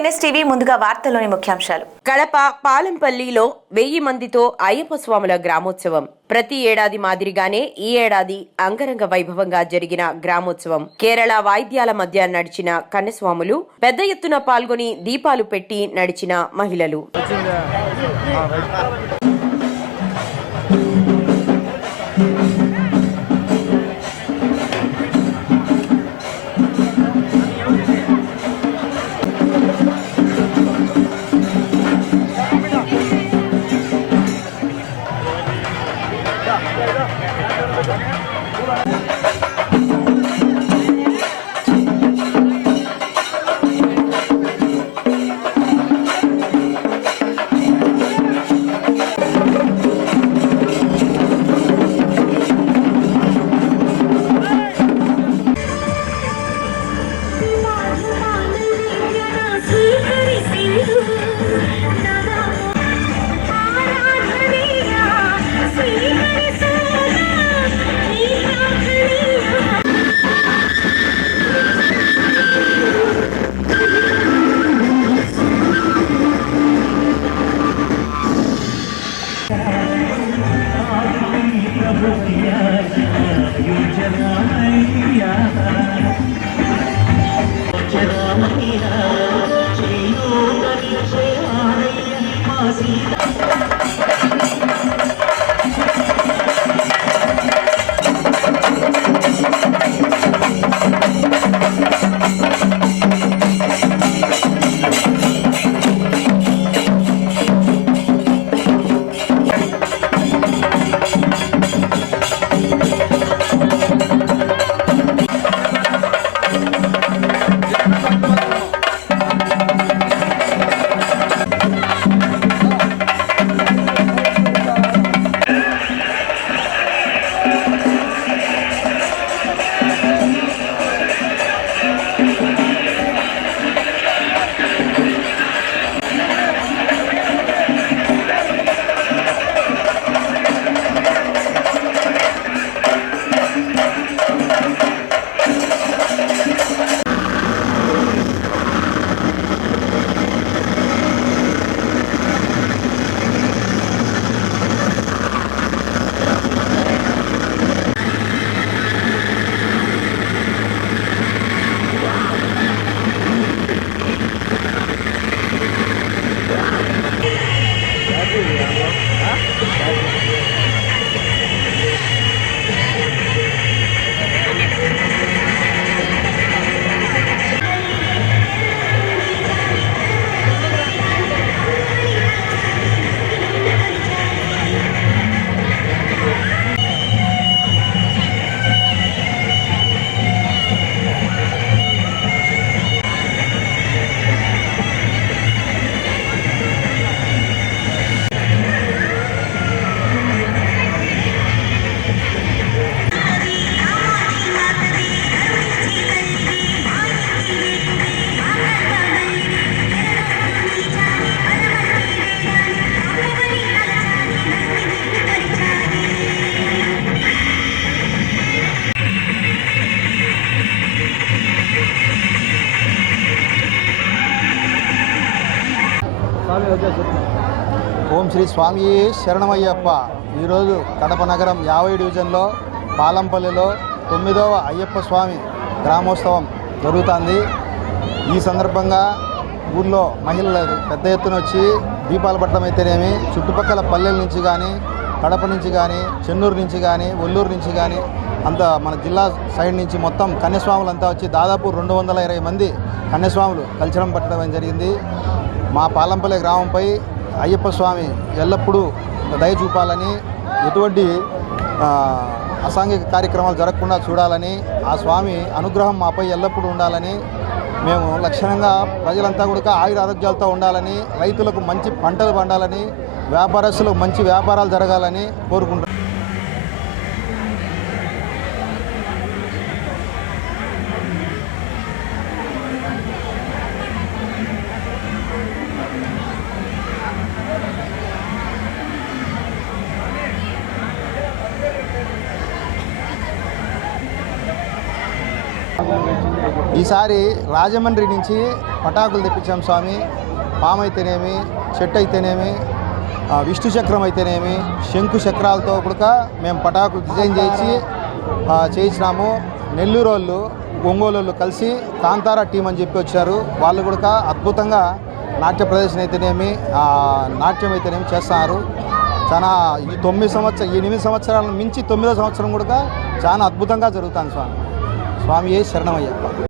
NSTV ముందుగా వార్తల్లోని ముఖ్యాంశాలు. కడప పాలెంపల్లిలో 1000 మందితో అయ్యప్ప స్వాముల గ్రామోత్సవం. ప్రతి ఏడాది మాదిరిగానే ఈ ఏడాది అంగరంగ వైభవంగా జరిగిన గ్రామోత్సవం. కేరళ వాయిద్యాల మధ్య నడిచిన కన్యస్వాములు, పెద్ద ఎత్తున పాల్గొని దీపాలు పెట్టి నడిచిన మహిళలు. ఓం శ్రీ స్వామి శరణమయ్యప్ప. ఈరోజు కడప నగరం 50 డివిజన్లో పాలంపల్లిలో 9వ అయ్యప్ప స్వామి గ్రామోత్సవం జరుగుతుంది. ఈ సందర్భంగా ఊళ్ళో మహిళలు పెద్ద ఎత్తున వచ్చి దీపాలు పట్టడం అయితేనేమి, చుట్టుపక్కల పల్లెల నుంచి కానీ, కడప నుంచి కానీ, చెన్నూరు నుంచి కానీ, ఒల్లూరు నుంచి కానీ, అంతా మన జిల్లా సైడ్ నుంచి మొత్తం కన్యస్వాములు అంతా వచ్చి దాదాపు 220 మంది కన్యస్వాములు కల్చరం పట్టడం జరిగింది. మా పాలంపల్లి గ్రామంపై అయ్యప్ప స్వామి ఎల్లప్పుడూ దయ చూపాలని, ఎటువంటి అసాంఘిక కార్యక్రమాలు జరగకుండా చూడాలని, ఆ స్వామి అనుగ్రహం మాపై ఎల్లప్పుడూ ఉండాలని, మేము లక్షణంగా ప్రజలంతా కూడా ఆయుర ఆరోగ్యాలతో ఉండాలని, రైతులకు మంచి పంటలు పండాలని, వ్యాపారస్తులకు మంచి వ్యాపారాలు జరగాలని కోరుకుంటున్నాం. ఈసారి రాజమండ్రి నుంచి పటాకులు తెప్పించాం స్వామి. పాము అయితేనేమి, చెట్టు అయితేనేమి, విష్ణు చక్రం అయితేనేమి, శంకు చక్రాలతో కూడా మేము పటాకులు డిజైన్ చేయించినాము. నెల్లూరు వాళ్ళు, ఒంగోలు కలిసి కాంతారా టీం అని చెప్పి వచ్చారు. వాళ్ళు కూడా అద్భుతంగా నాట్య ప్రదర్శన అయితేనేమి, నాట్యం అయితేనేమి చేస్తున్నారు. చాలా ఈ 8 సంవత్సరాలను మించి 9వ సంవత్సరం కూడా చాలా అద్భుతంగా జరుగుతుంది స్వామి. స్వామియే శరణమయ్యప్ప.